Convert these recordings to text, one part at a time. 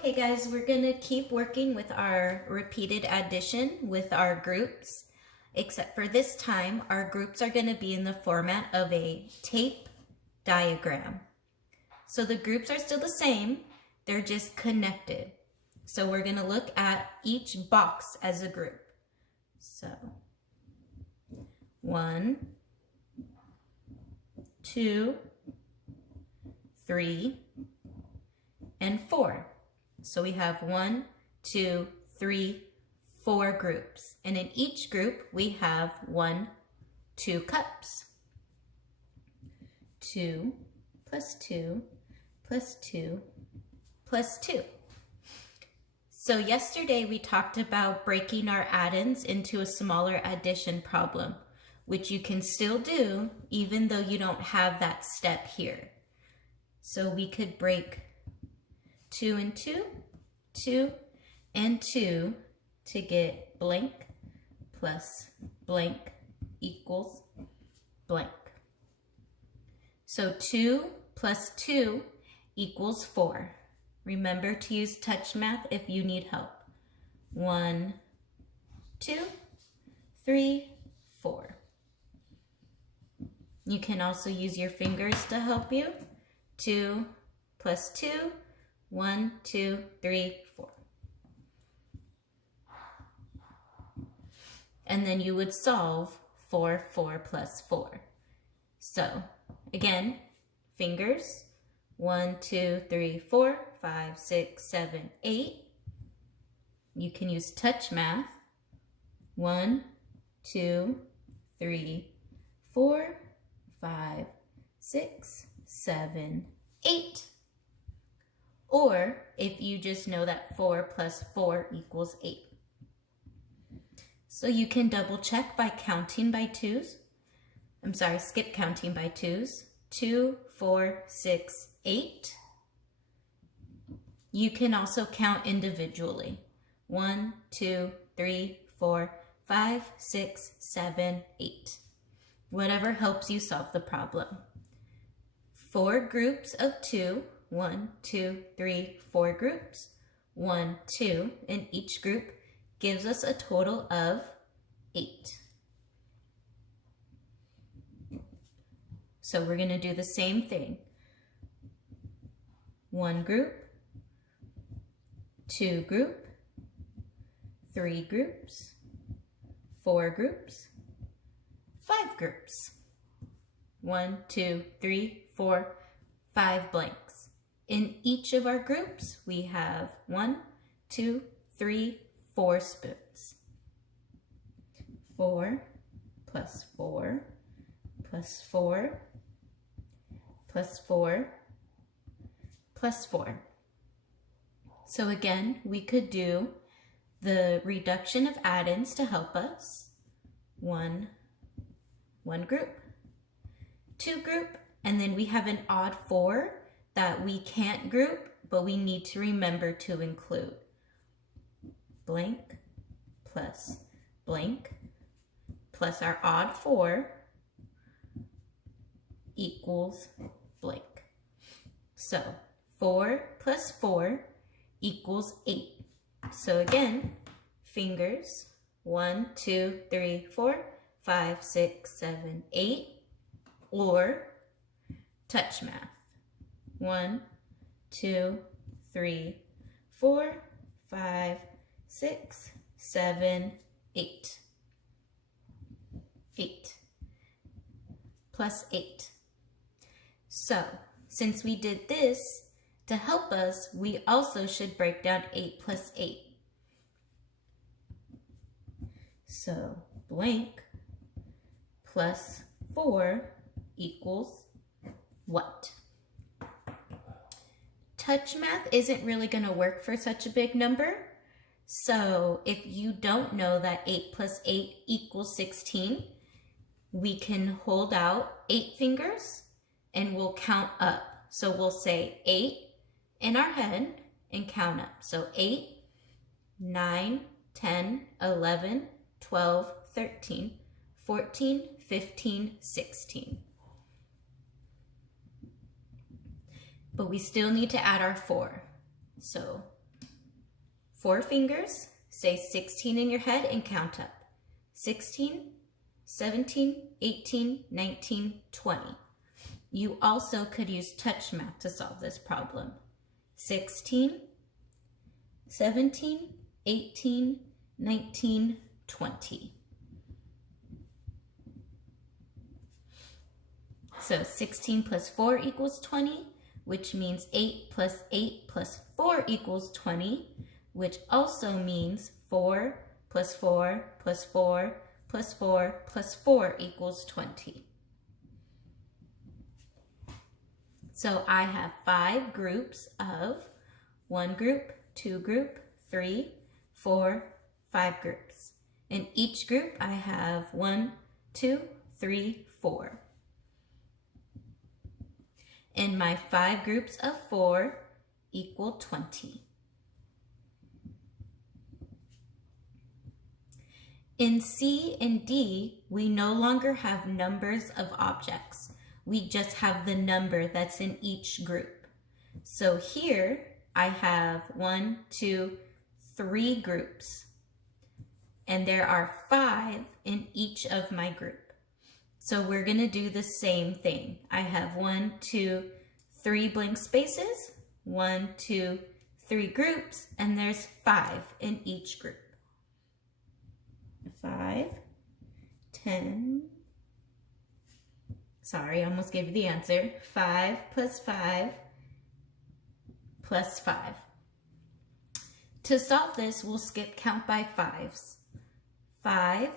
Okay guys, we're gonna keep working with our repeated addition with our groups, except for this time, our groups are gonna be in the format of a tape diagram. So the groups are still the same, they're just connected. So we're gonna look at each box as a group. So 1, 2, 3, and 4. So we have 1, 2, 3, 4 groups. And in each group, we have 1, 2 cups. 2 plus 2 plus 2 plus 2. So yesterday we talked about breaking our addends into a smaller addition problem, which you can still do even though you don't have that step here. So we could break 2 and 2, 2 and 2 to get blank plus blank equals blank. So 2 plus 2 equals 4. Remember to use touch math if you need help. 1, 2, 3, 4. You can also use your fingers to help you. 2 plus 2, 1, 2, 3, 4. And then you would solve for 4 plus 4. So again, fingers, 1, 2, 3, 4, 5, 6, 7, 8. You can use touch math. 1, 2, 3, 4, 5, 6, 7, 8. Or if you just know that 4 plus 4 equals 8. So you can double check by counting by twos. I'm sorry, skip counting by twos. 2, 4, 6, 8. You can also count individually. 1, 2, 3, 4, 5, 6, 7, 8. Whatever helps you solve the problem. 4 groups of 2. 1, 2, 3, 4 groups. 1, 2 in each group gives us a total of 8. So we're going to do the same thing. 1 group, 2 group, 3 groups, 4 groups, 5 groups. 1, 2, 3, 4, 5 blanks. In each of our groups, we have 1, 2, 3, 4 spoons. 4 plus 4 plus 4 plus 4 plus 4. So again, we could do the reduction of addends to help us. 1 group, 2 group, and then we have an odd 4 that we can't group, but we need to remember to include. Blank plus blank plus our odd 4 equals blank. So 4 plus 4 equals 8. So again, fingers, 1, 2, 3, 4, 5, 6, 7, 8, or touch math. 1, 2, 3, 4, 5, 6, 7, 8. 8 plus 8. So, since we did this, to help us, we also should break down 8 plus 8. So, blank plus 4 equals what? Touch math isn't really going to work for such a big number. So if you don't know that 8 plus 8 equals 16, we can hold out 8 fingers and we'll count up. So we'll say 8 in our head and count up. So 8, 9, 10, 11, 12, 13, 14, 15, 16. But we still need to add our 4. So 4 fingers, say 16 in your head and count up. 16, 17, 18, 19, 20. You also could use touch math to solve this problem. 16, 17, 18, 19, 20. So 16 plus 4 equals 20, which means 8 plus 8 plus 4 equals 20, which also means 4 plus 4 plus 4 plus 4 plus 4 equals 20. So I have 5 groups of 1 group, 2 group, 3, 4, 5 groups. In each group I have 1, 2, 3, 4. And my 5 groups of 4 equal 20. In C and D, we no longer have numbers of objects. We just have the number that's in each group. So here I have 1, 2, 3 groups. And there are 5 in each of my group. So we're going to do the same thing. I have 1, 2, 3 blank spaces, 1, 2, 3 groups, and there's 5 in each group. 5, 10, sorry, I almost gave you the answer. 5 plus 5 plus 5. To solve this, we'll skip count by 5s. 5,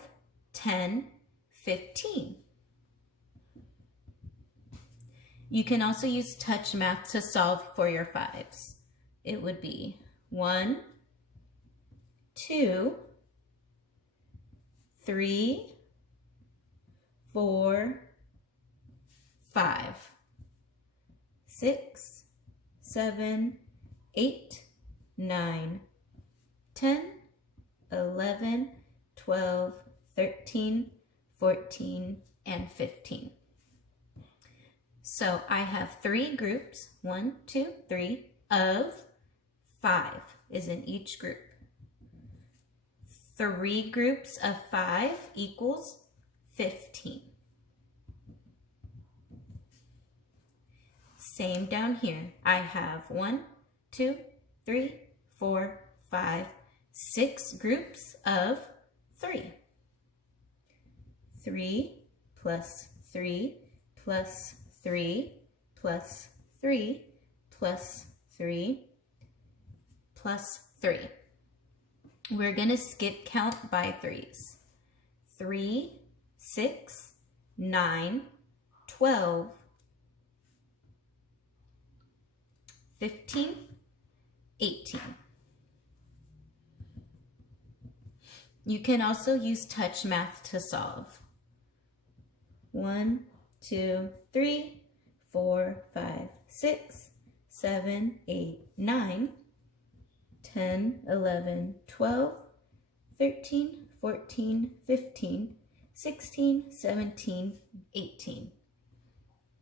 10, 15. You can also use touch math to solve for your 5s. It would be 1, 2, 3, 4, 5, 6, 7, 8, 9, 10, 11, 12, 13, 14, and 15. So I have 3 groups, 1, 2, 3, of 5 is in each group. 3 groups of 5 equals 15. Same down here. I have 1, 2, 3, 4, 5, 6 groups of 3. 3 plus 3 plus 3 plus 3 plus 3 plus 3. We're going to skip count by 3s. 3, 6, 9, 12, 15, 18. You can also use touch math to solve. 1, 2, 3, 4, 5, 6, 7, 8, 9, 10, 11, 12, 13, 14, 15, 16, 17, 18.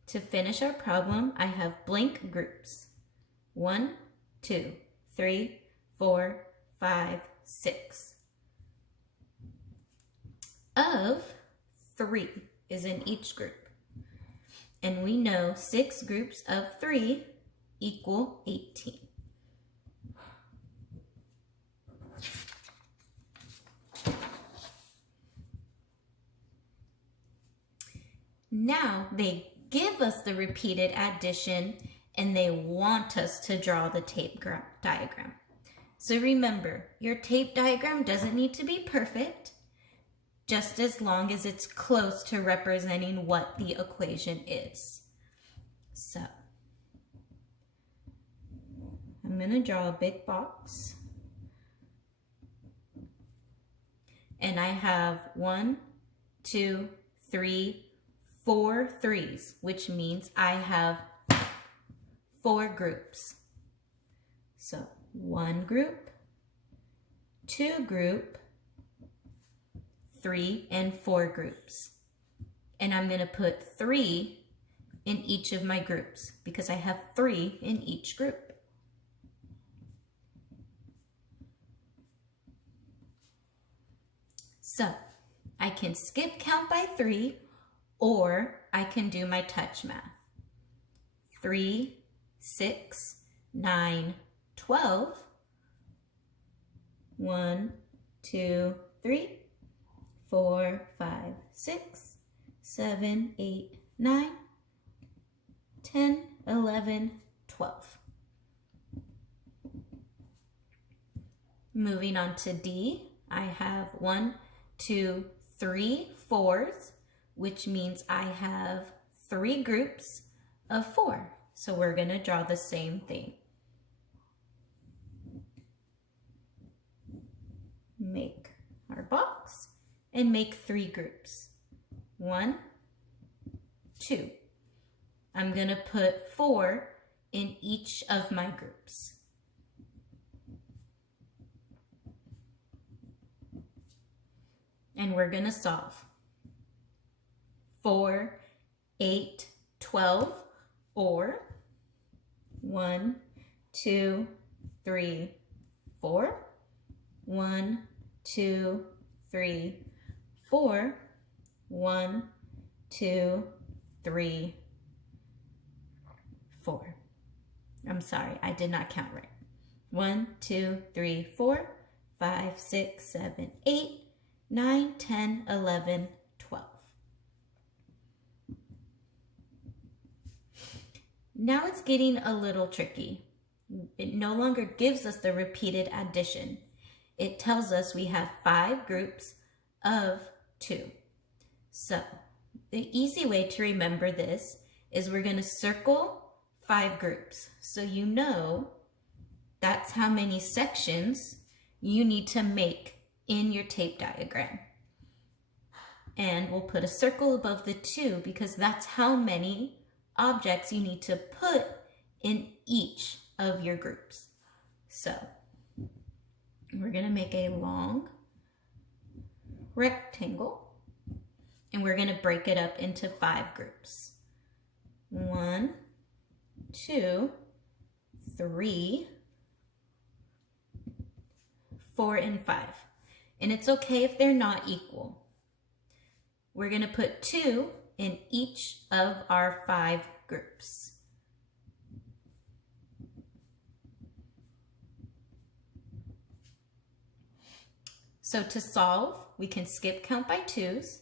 To finish our problem, I have blank groups. 1, 2, 3, 4, 5, 6. Of 3 is in each group. And we know 6 groups of 3 equal 18. Now they give us the repeated addition and they want us to draw the tape diagram. So remember, your tape diagram doesn't need to be perfect, just as long as it's close to representing what the equation is. So I'm going to draw a big box. And I have 1, 2, 3, 4 3s, which means I have 4 groups. So 1 group, 2 group, 3 and 4 groups. And I'm going to put 3 in each of my groups because I have 3 in each group. So I can skip count by 3, or I can do my touch math. 3, 6, 9, 12. 1, 2, 3, 4, 5, 6, 7, 8, 9, 10, 11, 12. Moving on to D, I have 1, 2, 3 4s, which means I have 3 groups of 4. So we're going to draw the same thing. Make our box and make 3 groups. 1, 2. I'm going to put 4 in each of my groups. And we're going to solve. 4, 8, 12, or 1, 2, 3, 4. 1, 2, 3, 4. 1, 2, 3, 4. I'm sorry, I did not count right. 1, 2, 3, 4, 5, 6, 7, 8, 9, 10, 11, 12. Now it's getting a little tricky. It no longer gives us the repeated addition. It tells us we have 5 groups of 2. So the easy way to remember this is we're going to circle 5 groups. So you know that's how many sections you need to make in your tape diagram. And we'll put a circle above the 2 because that's how many objects you need to put in each of your groups. So we're going to make a long rectangle and we're going to break it up into 5 groups. 1, 2, 3, 4, and 5. And it's okay if they're not equal. We're going to put 2 in each of our 5 groups. So to solve, we can skip count by 2s.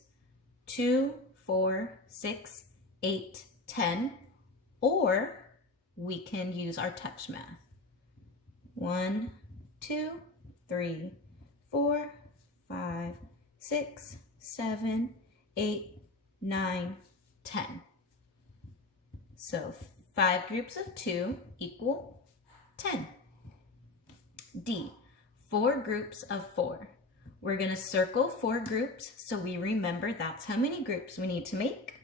2, 4, 6, 8, 10, or we can use our touch math. 1, 2, 3, 4, 5, 6, 7, 8, 9, 10. So 5 groups of 2 equal 10. D, 4 groups of 4. We're going to circle 4 groups so we remember that's how many groups we need to make.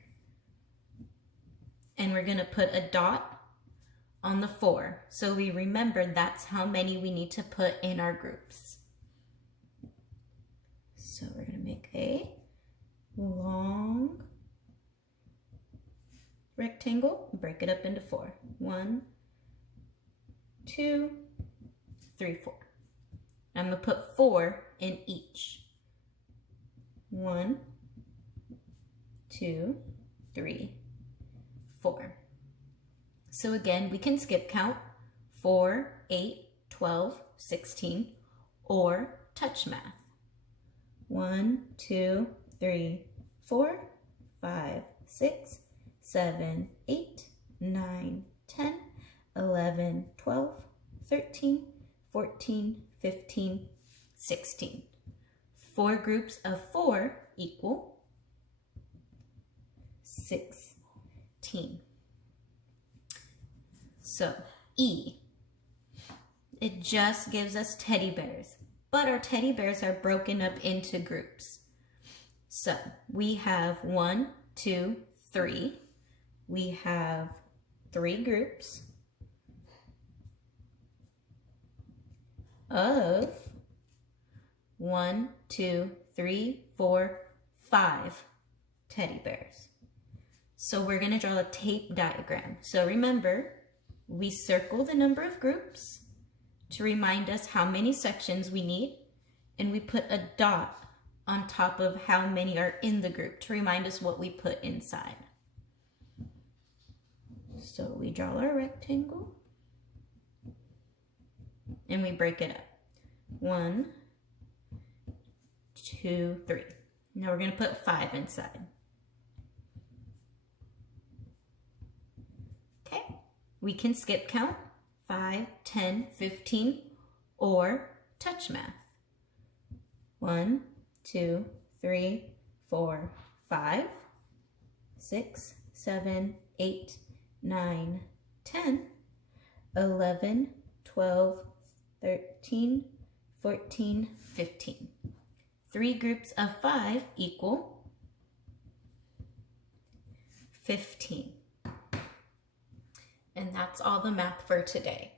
And we're going to put a dot on the 4 so we remember that's how many we need to put in our groups. So we're going to make a long rectangle, break it up into 4. 1, 2, 3, 4. I'm going to put 4 in each. 1, 2, 3, 4. So again, we can skip count 4, 8, 12, 16, or touch math. 1, 2, 3, 4, 5, 6, 7, 8, 9, 10, 11, 12, 13, 14, 15, 16. 4 groups of 4 equal 16. So E, it just gives us teddy bears, but our teddy bears are broken up into groups. So we have 1, 2, 3. We have 3 groups of 1, 2, 3, 4, 5 teddy bears. So we're going to draw a tape diagram. So remember, we circle the number of groups to remind us how many sections we need, and we put a dot on top of how many are in the group to remind us what we put inside. So we draw our rectangle and we break it up. 1, 2, 3. Now we're going to put 5 inside. Okay, we can skip count 5, 10, 15, or touch math. 1, 2, 3, 4, 5, 6, 7, 8, 9, 10, 11, 12, 13, 14, 15. 3 groups of 5 equal 15. And that's all the math for today.